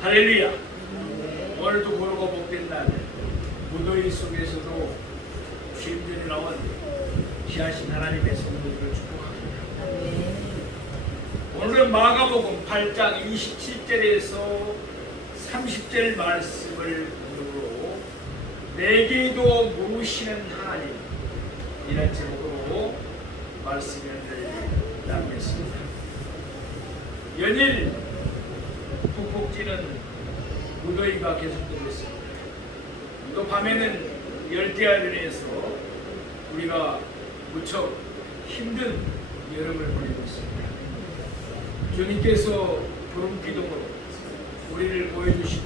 할렐루야. 오늘도 고르고 복된 날, 무더위 속에서도 주임전에 나온 귀하신 하나님의 성도들을 축복합니다. 오늘은 마가복음 8장 27절에서 30절 말씀을 본문으로 내게도 물으시는 하나님, 이런 제목으로 말씀을 나누겠습니다. 연일 북북지는 무더위가 계속되고 있습니다. 또 밤에는 열대야로 인해서 우리가 무척 힘든 여름을 보내고 있습니다. 주님께서 부름기둥으로 우리를 보여주시고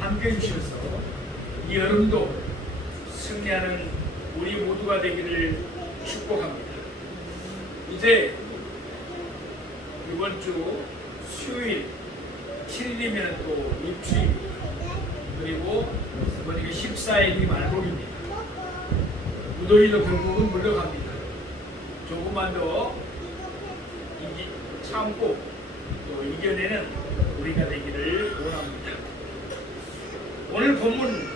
함께 해주셔서 이 여름도 승리하는 우리 모두가 되기를 축복합니다. 이제 이번 주 수요일 7일이면 또 입주입니다. 그리고 이번 14일이 말복입니다. 무더위도 결국은 물러갑니다. 조금만 더 참고 또 이겨내는 우리가 되기를 원합니다. 오늘 본문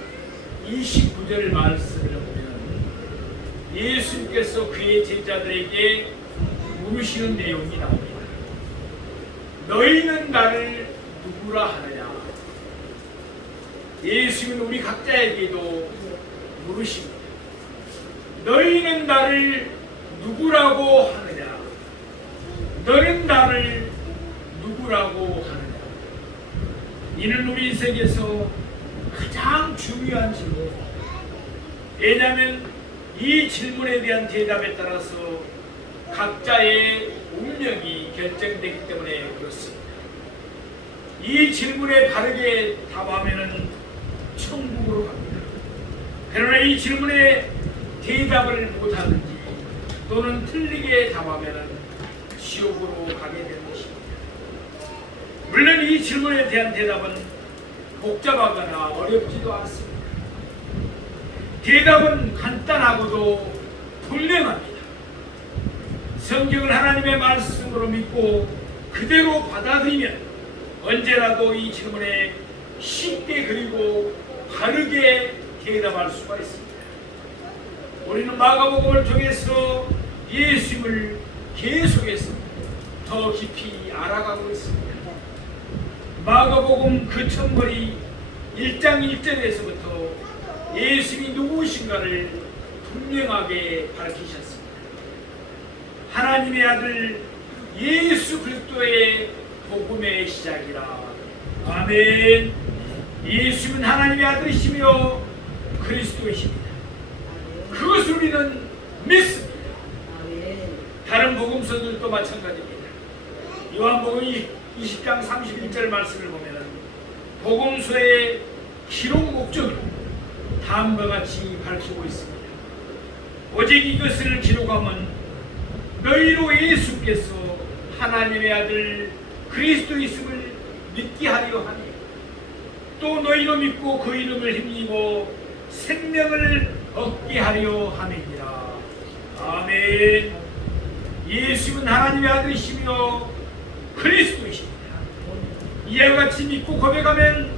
29절 말씀을 보면 예수님께서 그의 제자들에게 물으시는 내용이 나옵니다. 너희는 나를 누구라 하느냐? 예수님은 우리 각자에게도 물으십니다. 너희는 나를 누구라고 하느냐? 너는 나를 누구라고 하느냐? 이는 우리 인생에서 가장 중요한 질문입니다. 왜냐하면 이 질문에 대한 대답에 따라서 각자의 운명이 결정되기 때문에 그렇습니다. 이 질문에 바르게 답하면 천국으로 갑니다. 그러나 이 질문에 대답을 못하든지 또는 틀리게 답하면 지옥으로 가게 되는 것입니다. 물론 이 질문에 대한 대답은 복잡하거나 어렵지도 않습니다. 대답은 간단하고도 분명합니다. 성경을 하나님의 말씀으로 믿고 그대로 받아들이면 언제라도 이 질문에 쉽게 그리고 바르게 대답할 수가 있습니다. 우리는 마가복음을 통해서 예수님을 계속해서 더 깊이 알아가고 있습니다. 마가복음 그 첫머리 1장 1절에서부터 예수님이 누구신가를 분명하게 밝히셨습니다. 하나님의 아들 예수 그리스도의 복음의 시작이라. 아멘. 예수는 하나님의 아들이시며 그리스도이십니다. 그것을 우리는 믿습니다. 다른 복음서들도 마찬가지입니다. 요한복음 20장 31절 말씀을 보면 복음서의 기록 목적을 다음과 같이 밝히고 있습니다. 오직 이것을 기록하면 너희로 예수께서 하나님의 아들 그리스도이심을 믿게 하려 하니 또 너희로 믿고 그 이름을 힘입어 생명을 얻게 하려 함이니라. 아멘. 예수는 하나님의 아들이시며 그리스도이십니다. 이와 같이 믿고 고백하면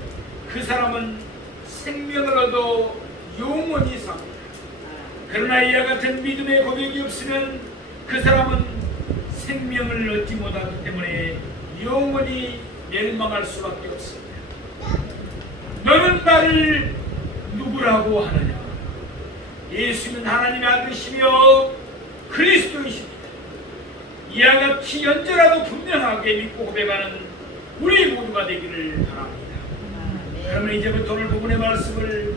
그 사람은 생명을 얻어 영원히 삽니다. 그러나 이와 같은 믿음의 고백이 없으면 그 사람은 생명을 얻지 못하기 때문에 영원히 멸망할 수밖에 없습니다. 너는 나를 누구라고 하느냐? 예수는 하나님의 아들이시며 그리스도이십니다. 이와 같이 연저라도 분명하게 믿고 고백하는 우리 모두가 되기를 바랍니다. 그러면 이제부터 오늘 부분의 말씀을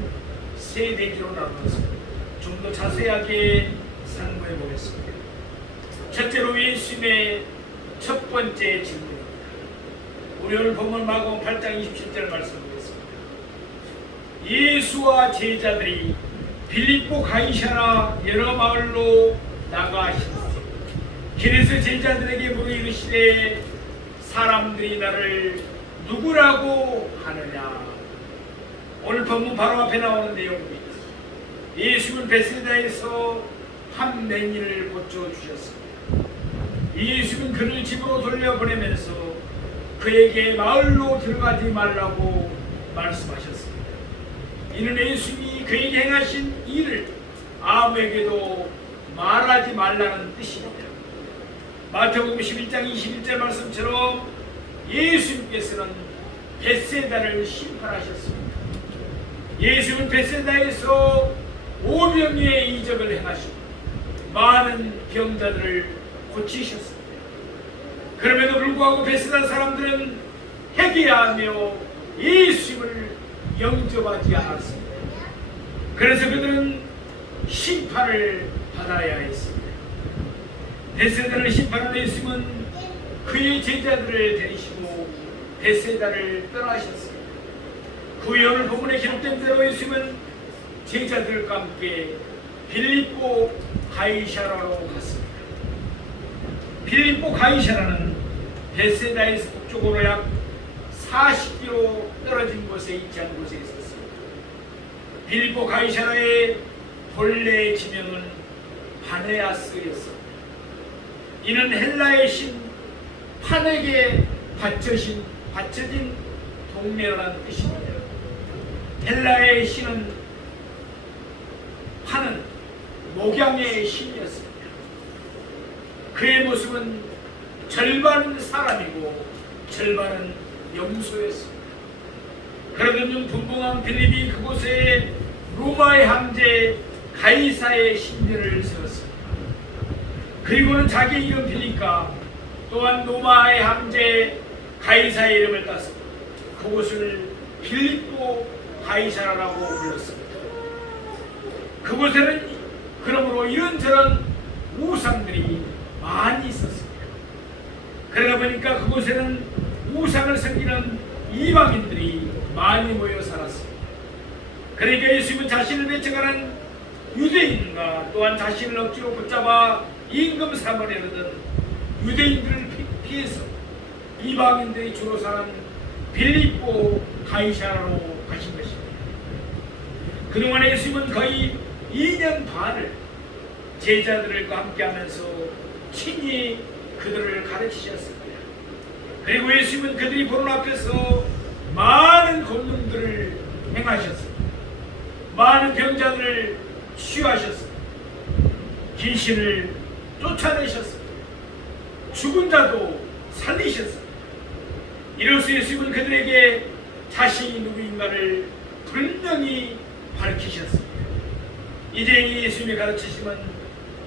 세 대지로 나눠서 좀 더 자세하게 상고해 보겠습니다. 첫째로 예수님의 첫 번째 질문입니다. 우리 오늘 본문 마가복음 8장 27절 말씀 보겠습니다. 예수와 제자들이 빌립보 가이사라 여러 마을로 나가시니 길에서 제자들에게 물어 이르시되 사람들이 나를 누구라고 하느냐? 오늘 본문 바로 앞에 나오는 내용입니다. 예수는 베세다에서 한 맹인을 고쳐주셨습니다. 예수는 그를 집으로 돌려보내면서 그에게 마을로 들어가지 말라고 말씀하셨습니다. 이는 예수님이 그에게 행하신 일을 아무에게도 말하지 말라는 뜻입니다. 마태복음 11장 21절 말씀처럼 예수님께서는 벳세다를 심판하셨습니다. 예수는 벳세다에서 오병이의 이적을 행하시고 많은 병자들을 고치셨습니다. 그럼에도 불구하고 벳세다 사람들은 회개하며 예수님을 영접하지 않았습니다. 그래서 그들은 심판을 받아야 했습니다. 벳세다를 심판한 예수님은 그의 제자들을 데리시고 벳세다를 떠나셨습니다. 구약의 본문에 기록된 대로 예수님은 제자들과 함께 빌립보 가이사라로 갔습니다. 빌립보 가이사라는 벳세다에서 북쪽으로 약 40km 떨어진 곳에 위치한 곳에 있었습니다. 빌립보 가이사라의 본래의 지명은 바네아스였습니다. 이는 헬라의 신 판에게 바쳐진 동네라는 뜻입니다. 헬라의 신은 판은 목양의 신이었습니다. 그의 모습은 절반 사람이고 절반은 염소였습니다. 그러던 중 분봉한 빌립이 그곳에 로마의 황제 가이사의 신전을 세웠습니다. 그리고는 자기 이름 빌립과 또한 로마의 황제 가이사의 이름을 따서 그곳을 빌립보 가이사라라고 불렀습니다. 그곳에는 그러므로 이런저런 우상들이 많이 있었습니다. 그러다 보니까 그곳에는 우상을 섬기는 이방인들이 많이 모여 살았습니다. 그러니까 예수님은 자신을 배척하는 유대인과 또한 자신을 억지로 붙잡아 임금 사건에 이르던 유대인들을 피해서 이방인들이 주로 사는 빌립보 가이사라로 가신 것입니다. 그동안 예수님은 거의 2년 반을 제자들과 함께하면서 친히 그들을 가르치셨습니다. 그리고 예수님은 그들이 보는 앞에서 많은 권능들을 행하셨습니다. 많은 병자들을 치유하셨습니다. 귀신을 쫓아내셨습니다. 죽은 자도 살리셨습니다. 이로써 예수님은 그들에게 자신이 누구인가를 분명히 밝히셨습니다. 이제 예수님의 가르치심은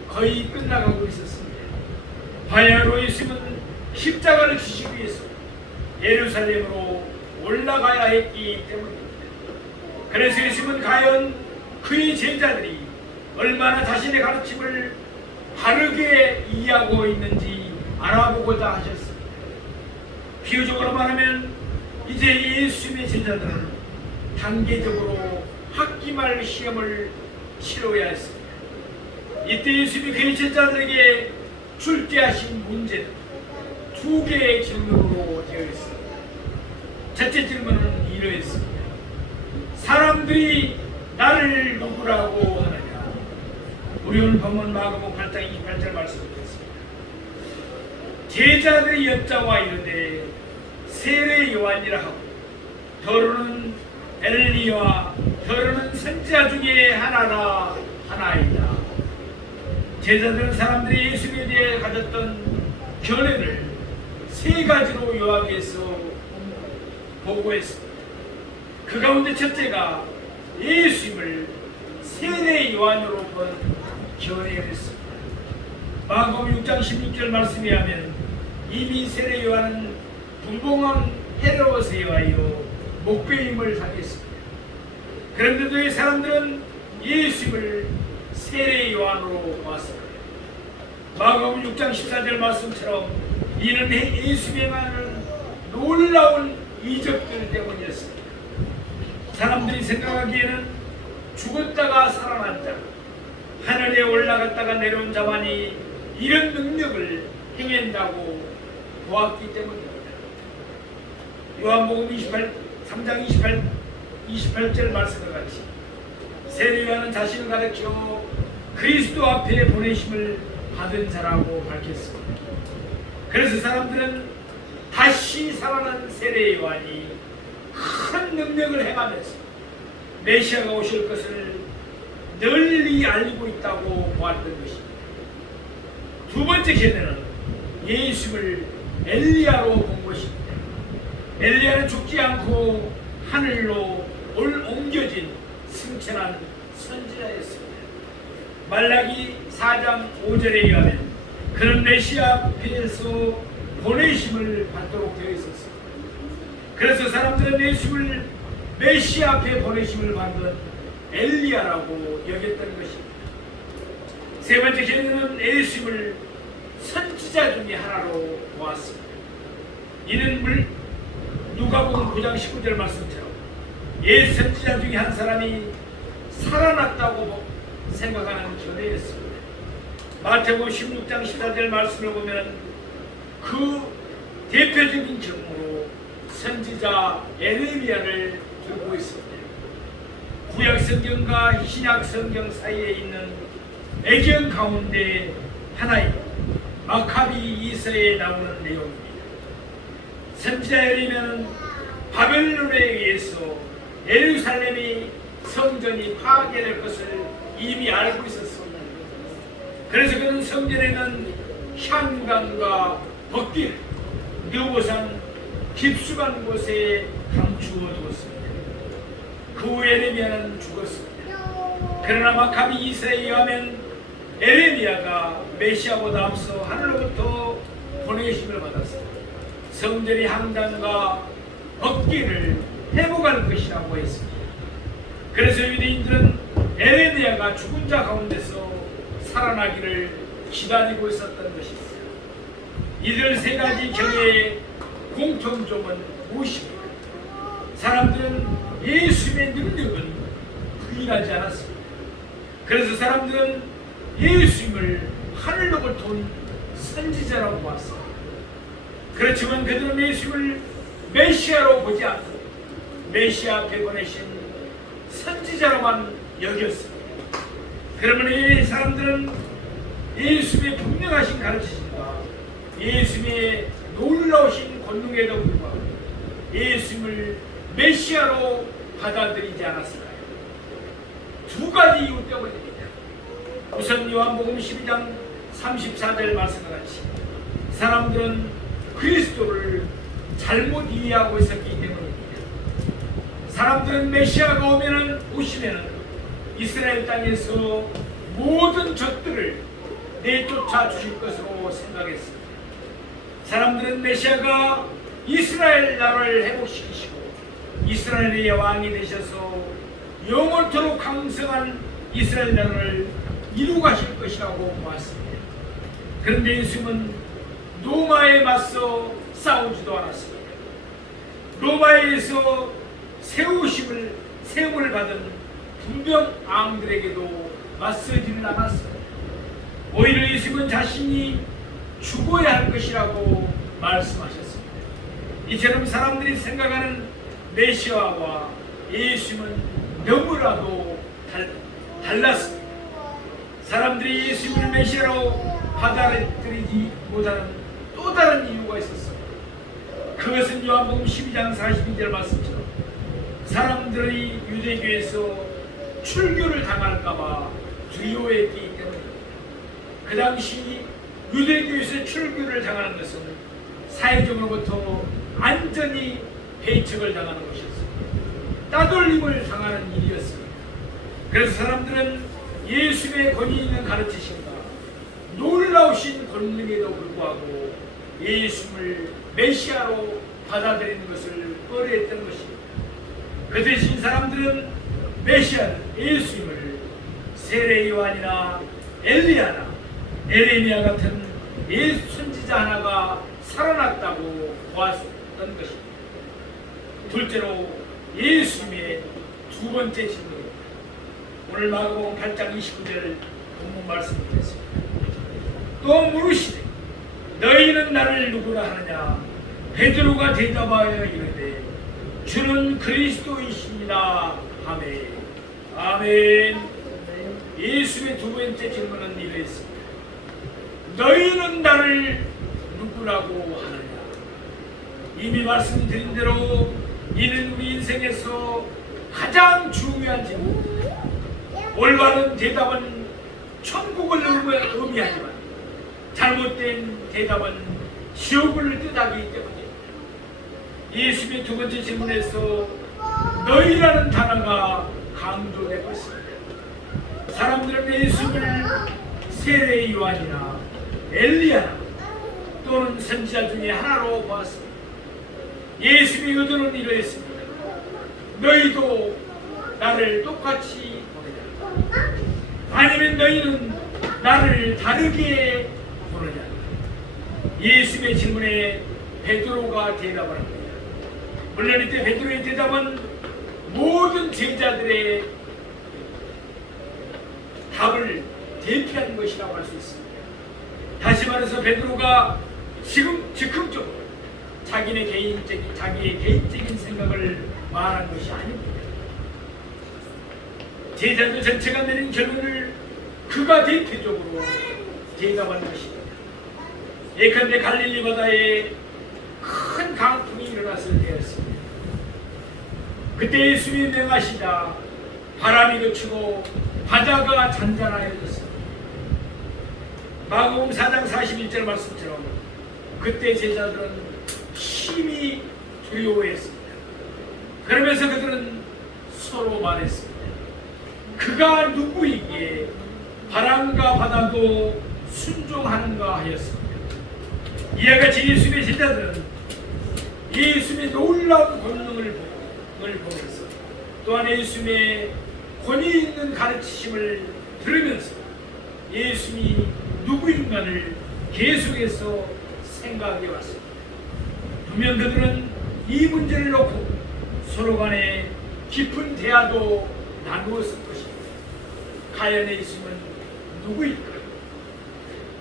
거의 끝나가고 있었습니다. 바야흐로 예수님은 십자가를 지시기 위해서 예루살렘으로 올라가야 했기 때문입니다. 그래서 예수님은 과연 그의 제자들이 얼마나 자신의 가르침을 바르게 이해하고 있는지 알아보고자 하셨습니다. 비유적으로 말하면 이제 예수님의 제자들은 단계적으로 학기말 시험을 치러야 했습니다. 이때 예수님이 그의 제자들에게 출제하신 문제는 2개의 질문으로 되어 있습니다. 첫째 질문은 이러했습니다. 사람들이 나를 누구라고 하느냐? 우리 오늘 본문 마가복음 8장 28절 말씀 듣겠습니다. 제자들이 여자와 이르되 세례 요한이라 하고 더러는 엘리야와 더러는 선지자 중에 하나라 하나이다. 제자들은 사람들이 예수님에 대해 가졌던 견해를 3가지로 요약해서 보고했습니다. 그 가운데 첫째가 예수님을 세례 요한으로 본 견해였습니다. 마가복음 6장 16절 말씀에 하면 이미 세례 요한은 분봉왕 헤롯에 의하여 목배임을 당했습니다. 그런데도 이 사람들은 예수님을 세례 요한으로 보았습니다. 마가복음 6장 14절 말씀처럼 이는 예수님의 많은 놀라운 이적들 때문이었습니다. 사람들이 생각하기에는 죽었다가 살아난 자, 하늘에 올라갔다가 내려온 자만이 이런 능력을 행한다고 보았기 때문입니다. 요한복음 3장 28절 말씀과 같이 세례 요한은 자신을 가르쳐 그리스도 앞에 보내심을 받은 자라고 밝혔습니다. 그래서 사람들은 다시 다시 살아난 세례 요한이 큰 능력을 행하면서 메시아가 오실 것을 널리 알리고 있다고 보았던 것입니다. 두 번째 견해는 예수를 엘리야로 본 것입니다. 엘리야는 죽지 않고 하늘로 옮겨진 승천한 선지자였습니다. 말라기 4장 5절에 의하면 그는 메시아 앞에서 보내심을 받도록 되어 있었습니다. 그래서 사람들은 예수를 메시아 앞에 보내심을 받은 엘리야라고 여겼던 것입니다. 세 번째 견해는 예수를 선지자 중에 하나로 보았습니다. 이는 누가복음 9장 19절 말씀처럼 옛 선지자 중에 한 사람이 살아났다고 생각하는 견해였습니다. 마태복음 16장 14절 말씀을 보면 그 대표적인 경우로 선지자 에레미야를 들고 있습니다. 구약 성경과 신약 성경 사이에 있는 애경 가운데 하나인 마카비 이서에 나오는 내용입니다. 선지자 에레미야는 바벨론에 의해서 예루살렘이 성전이 파괴될 것을 이미 알고 있었습니다. 그래서 그는 성전에는 향단과 벚길, 느보산, 깊숙한 곳에 감추어 두었습니다. 그 후 에레미야는 죽었습니다. 그러나 마카비 이서에 의하면 에레미야가 메시아보다 앞서 하늘로부터 보내심을 받았습니다. 성전의 향단과 벚길을 회복할 것이라고 했습니다. 그래서 유대인들은 에레미야가 죽은 자 가운데서 살아나기를 기다리고 있었던 것입니다. 이들 세 가지 경외의 공통점은 무엇입니까? 사람들은 예수의 능력은 부인하지 않았습니다. 그래서 사람들은 예수님을 하늘로부터 온 선지자라고 보았습니다. 그렇지만 그들은 예수를 메시아로 보지 않고 메시아 앞에 보내신 선지자로만 여겼습니다. 그러면 이 사람들은 예수의 분명하신 가르치심과 예수의 놀라우신 권능에도 불구하고 예수를 메시아로 받아들이지 않았을까요? 두 가지 이유 때문입니다. 우선 요한복음 12장 34절 말씀과 같이 사람들은 그리스도를 잘못 이해하고 있었기 때문입니다. 사람들은 메시아가 오시면은 이스라엘 땅에서 모든 적들을 내쫓아 주실 것으로 생각했습니다. 사람들은 메시아가 이스라엘 나라를 회복시키시고 이스라엘의 왕이 되셔서 영원토록 강성한 이스라엘 나라를 이루가실 것이라고 보았습니다. 그런데 예수님은 로마에 맞서 싸우지도 않았습니다. 로마에서 세움을 받은 분병왕들에게도 맞서지는 않았습니다. 오히려 예수님은 자신이 죽어야 할 것이라고 말씀하셨습니다. 이처럼 사람들이 생각하는 메시아와 예수님은 너무나도 달랐습니다. 사람들이 예수님을 메시아로 받아들이지 못하는 또 다른 이유가 있었습니다. 그것은 요한복음 12장 42절 말씀처럼 사람들이 유대교에서 출교를 당할까봐 두려워했기 때문입니다. 그 당시 유대교에서 출교를 당하는 것은 사회적으로부터 안전히 배척을 당하는 것이었습니다. 따돌림을 당하는 일이었습니다. 그래서 사람들은 예수의 권위 있는 가르치심과 놀라우신 권능에도 불구하고 예수를 메시아로 받아들이는 것을 꺼려했던 것입니다. 그 대신 사람들은 메시아는 예수님을 세례 요한이나 엘리야나 에레미야 같은 예수 선지자 하나가 살아났다고 보았던 것입니다. 둘째로 예수님의 두 번째 질문입니다. 오늘 마가복음 8장 29절 본문 말씀드렸습니다. 또 물으시되 너희는 나를 누구라 하느냐? 베드로가 대답하여 이르되 주는 그리스도이십니다. 아멘. 아멘. 예수의 두 번째 질문은 이러했습니다. 너희는 나를 누구라고 하느냐? 이미 말씀드린 대로 이는 우리 인생에서 가장 중요한 질문, 올바른 대답은 천국을 의미하지만 잘못된 대답은 지옥을 뜻하기 때문입니다. 예수님의 두 번째 질문에서 너희라는 단어가 강조되고 있습니다. 사람들은 예수님을 세례 요한이나 엘리야나 또는 선지자 중에 하나로 보았습니다. 예수님의 의도는 이러했습니다. 너희도 나를 똑같이 보느냐? 아니면 너희는 나를 다르게 보느냐? 예수님의 질문에 베드로가 대답을 합니다. 물론 이때 베드로의 대답은 모든 제자들의 답을 대표하는 것이라고 할 수 있습니다. 다시 말해서 베드로가 지금 즉흥적으로 자기의 개인적인 생각을 말한 것이 아닙니다. 제자들 전체가 내린 결론을 그가 대표적으로 대답한 것입니다. 예컨대 갈릴리 바다에 큰 강풍이 일어났을 때였습니다. 그때 예수님이 명하시자 바람이 그치고 바다가 잔잔하여졌습니다. 마가복음 4장 41절 말씀처럼 그때 제자들은 심히 두려워했습니다. 그러면서 그들은 서로 말했습니다. 그가 누구이기에 바람과 바다도 순종하는가 하였습니다. 이와 같이 예수님의 제자들은 예수님의 놀라운 권능을 보면서 또한 예수님의 권위 있는 가르치심을 들으면서 예수님이 누구인가를 계속해서 생각해 왔습니다. 분명 그들은 이 문제를 놓고 서로 간에 깊은 대화도 나누었을 것입니다. 과연 예수님은 누구일까요?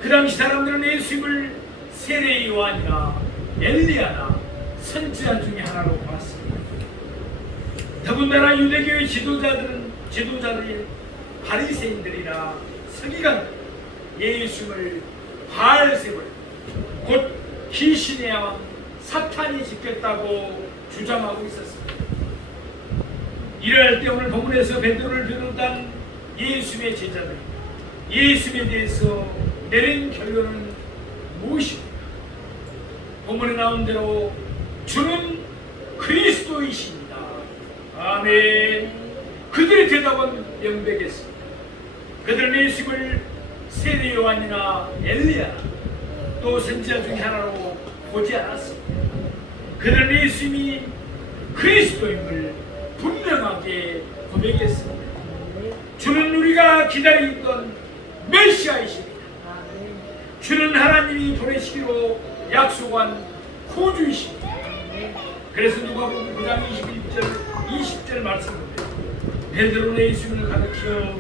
그 당시 사람들은 예수님을 세례 요한이나 엘리야나 선지자 중에 하나로 봤습니다. 더군다나 유대교의 지도자들인 바리새인들이나 서기관들 예수님을 바알세불 곧 귀신의 왕 사탄이 지켰다고 주장하고 있었습니다. 이럴 때 오늘 본문에서 베드로를 비롯한 예수님의 제자들 예수님에 대해서 내린 결론은 무엇입니까? 본문에 나온 대로 주는 그리스도이십니다. 아멘. 그들의 대답은 명백했습니다. 그들은 예수님을 세례 요한이나 엘리야 또 선지자 중에 하나로 보지 않았습니다. 그들은 예수님이 그리스도임을 분명하게 고백했습니다. 주는 우리가 기다리던 메시아이십니다. 주는 하나님이 보내시기로 약속한 구주이십니다. 그래서 누가복음 9장 20절 말씀입니다. 베드로는 예수님을 가르쳐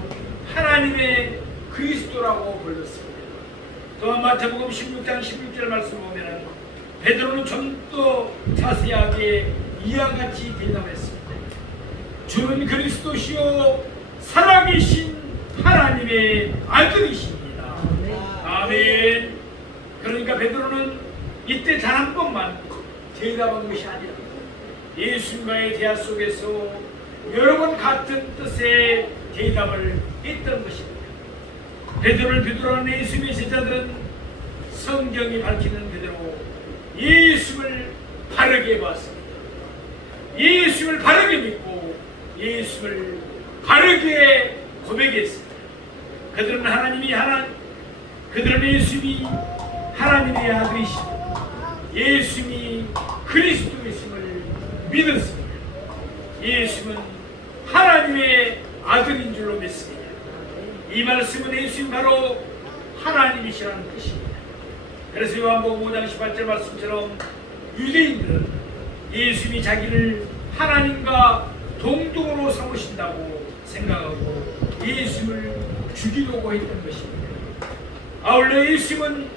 하나님의 그리스도라고 불렀습니다. 또한 마태복음 16장 16절 말씀 보면 베드로는 좀 더 자세하게 이와 같이 대답했습니다. 주는 그리스도시요 살아계신 하나님의 아들이십니다. 아멘. 그러니까 베드로는 이때 단 한 번만 대답한 것이 아니라 예수님과의 대화 속에서 여러 번 같은 뜻의 대답을 했던 것입니다. 베드로를 비롯한 예수님의 제자들은 성경이 밝히는 그대로 예수를 바르게 봤습니다. 예수를 바르게 믿고 예수를 바르게 고백했습니다. 그들은 예수님이 하나님의 아들이시고 예수님이 그리스도이심을 믿었습니다. 예수는 하나님의 아들인 줄로 믿습니다. 이 말씀은 예수님 바로 하나님이시라는 뜻입니다. 그래서 요한복음 5장 18절 말씀처럼 유대인들은 예수님이 자기를 하나님과 동등으로 삼으신다고 생각하고 예수님을 죽이려고 했던 것입니다. 아울러 예수님은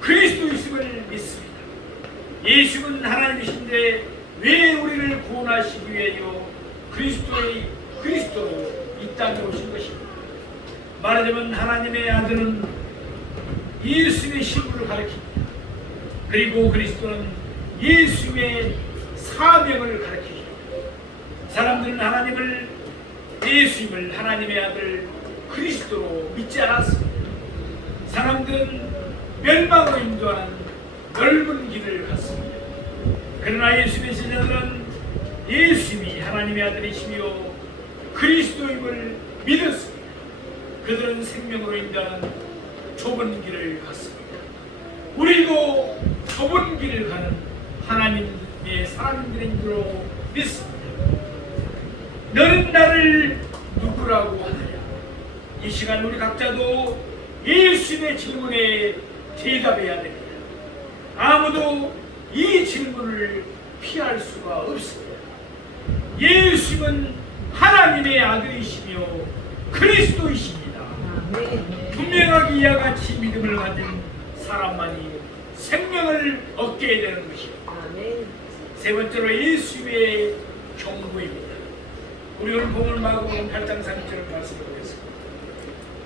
그리스도이심을 믿습니다. 예수는 하나님이신데 왜 우리를 구원하시기 위하여 그리스도로 이 땅에 오신 것입니다. 말하자면 하나님의 아들은 예수님의 신분을 가리킵니다. 그리고 그리스도는 예수님의 사명을 가르치십니다. 사람들은 하나님을, 예수님을 하나님의 아들 그리스도로 믿지 않았습니다. 사람들은 멸망으로 인도하는 넓은 길을 갔습니다. 그러나 예수님의 제자들은 예수님이 하나님의 아들이시며 그리스도임을 믿었습니다. 그들은 생명으로 인도하는 좁은 길을 갔습니다. 우리도 좁은 길을 가는 하나님의 사람들인 줄로 믿습니다. 너는 나를 누구라고 하느냐? 이 시간 우리 각자도 예수님의 질문에 대답해야 됩니다. 아무도 이 질문을 피할 수가 없습니다. 예수님은 하나님의 아들이시며 그리스도이십니다. 분명하게 이와 같이 믿음을 가진 사람만이 생명을 얻게 되는 것입니다. 세 번째로 예수님의 경고입니다. 우리 오늘 본문 마가복음 8장 3절을 말씀드리겠습니다.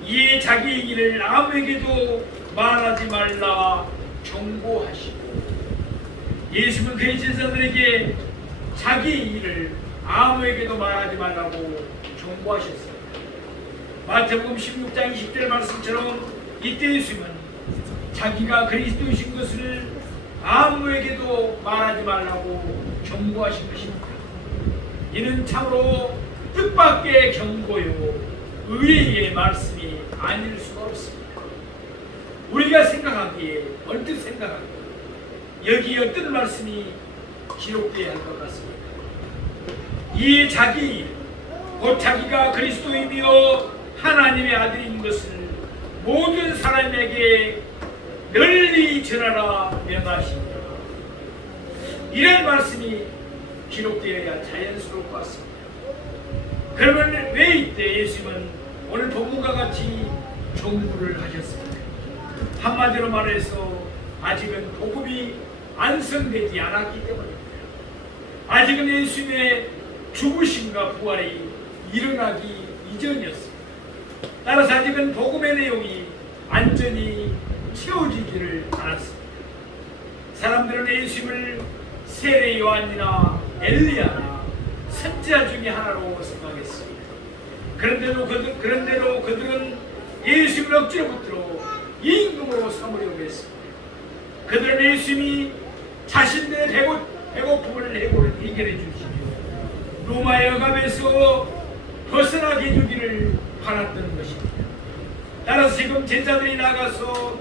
이에 자기의 일을 아무에게도 말하지 말라 경고하시고, 예수님은 그의 제자들에게 자기의 일을 아무에게도 말하지 말라고 경고하셨습니다. 마태복음 16장 20절 말씀처럼 이때 예수님은 자기가 그리스도이신 것을 아무에게도 말하지 말라고 경고하신 것입니다. 이는 참으로 뜻밖의 경고요, 의의 말씀이 아닐 수가 없습니다. 우리가 생각하기에, 언뜻 생각하기에 여기 어떤 말씀이 기록되어야 할 것 같습니다. 이 자기, 곧 자기가 그리스도이며 하나님의 아들인 것을 모든 사람에게 널리 전하라 명하십니다. 이런 말씀이 기록되어야 자연스러울 것 같습니다. 그러면 왜 이때 예수님은 오늘 본문과 같이 경고를 하셨습니까? 한마디로 말해서 아직은 복음이 완성되지 않았기 때문입니다. 아직은 예수님의 죽으심과 부활이 일어나기 이전이었습니다. 따라서 아직은 복음의 내용이 완전히 채워지지를 않았습니다. 사람들은 예수님을 세례 요한이나 엘리야나 선지자 중에 하나로 생각했습니다. 그런데도 그들은 예수님을 억지로 붙들어 임금으로 삼으려고 했습니다. 그들은 예수님이 자신들의 배고픔을 해결해 주시며 로마의 억압에서 벗어나게 해주기를 바랐던 것입니다. 따라서 지금 제자들이 나가서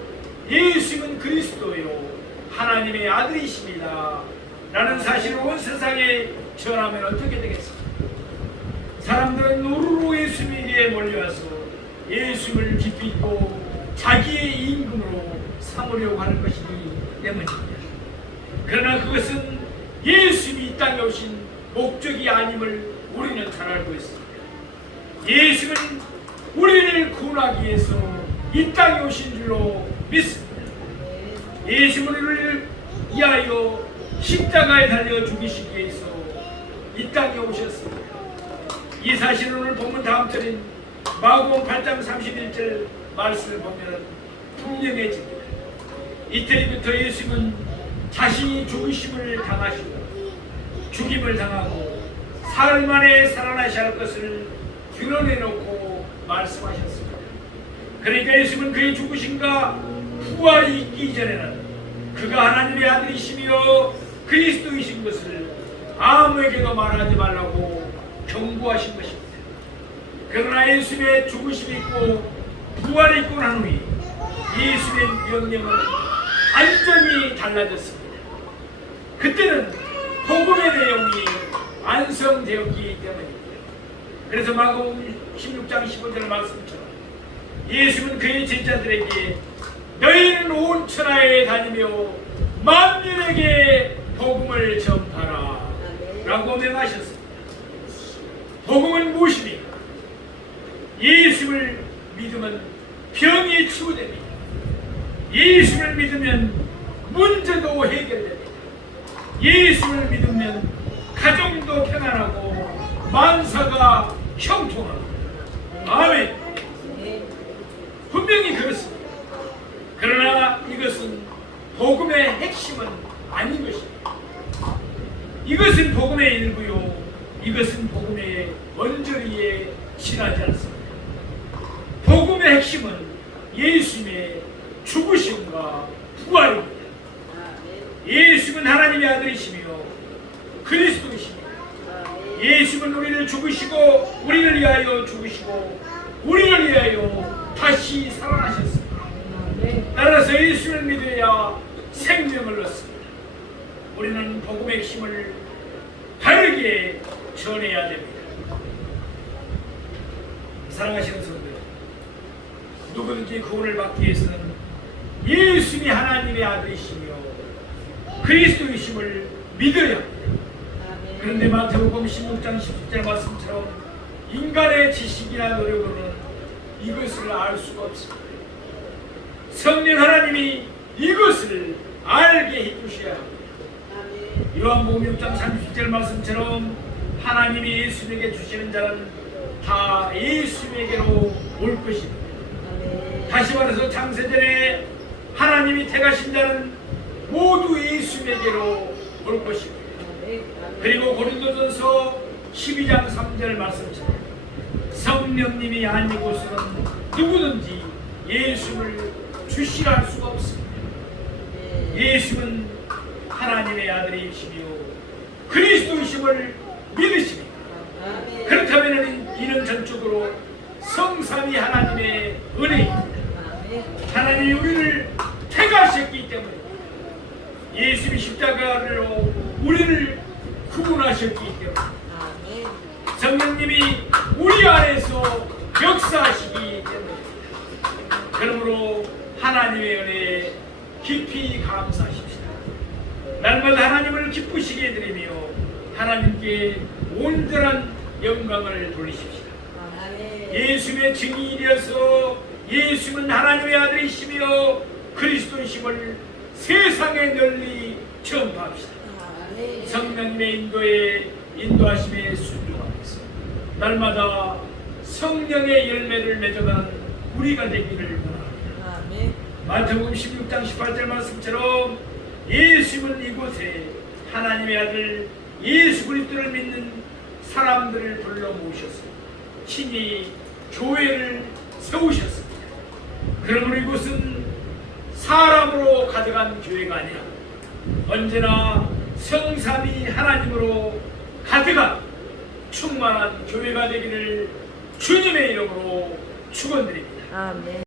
예수님은 그리스도요 하나님의 아들이십니다 라는 사실을 온 세상에 전하면 어떻게 되겠습니까? 사람들은 노루로 예수님에게 몰려와서 예수님을 깊이 있고 자기의 임금으로 삼으려고 하는 것이기 때문입니다. 그러나 그것은 예수님이 이 땅에 오신 목적이 아님을 우리는 잘 알고 있습니다. 예수님은 우리를 구원하기 위해서 이 땅에 오신 줄로 믿습니다. 예수님은 우리를 위하여 십자가에 달려 죽이시기 위해서 이 땅에 오셨습니다. 이 사실은 오늘 본문 다음 절인 마가복음 8장 31절 말씀을 보면 분명해집니다. 이때부터 예수님은 자신이 죽으심을 당하시고 죽임을 당하고 사흘 만에 살아나셔야 할 것을 드러내놓고 말씀하셨습니다. 그러니까 예수님은 그의 죽으심과 부활이 있기 이전에는 그가 하나님의 아들이시며 그리스도이신 것을 아무에게도 말하지 말라고 경고하신 것입니다. 그러나 예수님의 죽으심이 있고 부활이 있고 난 후에 예수님의 명령은 완전히 달라졌습니다. 그때는 복음의 내용이 완성되었기 때문입니다. 그래서 마가복음 16장 15절 말씀처럼 예수는 그의 제자들에게 너희는 온 천하에 다니며 만민에게 복음을 전파라 라고 명하셨습니다. 복음은 무엇입니까? 예수를 믿으면 병이 치유됩니다. 예수를 믿으면 문제도 해결됩니다. 예수를 믿으면 가정도 평안하고 만사가 형통합니다. 아멘. 분명히 그렇습니다. 그러나 이것은 복음의 핵심은 아닌 것입니다. 이것은 복음의 언저리에 지나지 않습니다. 복음의 핵심은 예수님의 죽으심과 부활입니다. 예수님은 하나님의 아들이시며 그리스도이시며 예수님은 우리를 죽으시고 우리를 위하여 죽으시고 우리를 위하여 다시 살아나셨습니다. 따라서 예수를 믿어야 생명을 얻습니다. 우리는 복음의 핵심을 바르게 전해야 됩니다. 사랑하시는 성도들, 누구든지 구원을 받기 위해서는 예수님이 하나님의 아들이시며 그리스도이심을 믿어야 합니다. 그런데 마태복음 16장 10절 말씀처럼 인간의 지식이나 노력으로는 이것을 알 수가 없습니다. 성령 하나님이 이것을 알게 해주셔야 합니다. 요한복음 6장 30절 말씀처럼 하나님이 예수님에게 주시는 자는 다 예수님에게로 올 것입니다. 다시 말해서 창세전에 하나님이 택하신 자는 모두 예수님에게로 올 것입니다. 그리고 고린도전서 12장 3절 말씀처럼 성령님이 아닌 곳에는 누구든지 예수를 주시라 할 수가 없습니다. 예수는 하나님의 아들이시며 그리스도이심을 믿으십니다. 그렇다면 이는 전적으로 성삼위 하나님의 은혜입니다. 하나님이 우리를 택하셨기 때문에 예수님이 십자가로 우리를 구원하셨기 때문에 성령님이 우리 안에서 역사하시기 때문에 그러므로 하나님의 은혜에 깊이 감사하십시다. 날마다 하나님을 기쁘시게 드리며 하나님께 온전한 영광을 돌리십시다. 예수님의 증인이 되어서 예수는 하나님의 아들이시며 그리스도이심을 세상에 널리 전파합시다. 성령님의 인도하심에 순종하면서 날마다 성령의 열매를 맺어가는 우리가 되기를 원합니다. 마태복음 16장 18절 말씀처럼 예수님은 이곳에 하나님의 아들 예수 그리스도를 믿는 사람들을 불러 모으셔서 친히 교회를 세우셨습니다. 그러므로 이곳은 사람으로 가득한 교회가 아니라 언제나 성삼위 하나님으로 가득한 충만한 교회가 되기를 주님의 이름으로 축원드립니다. 아멘.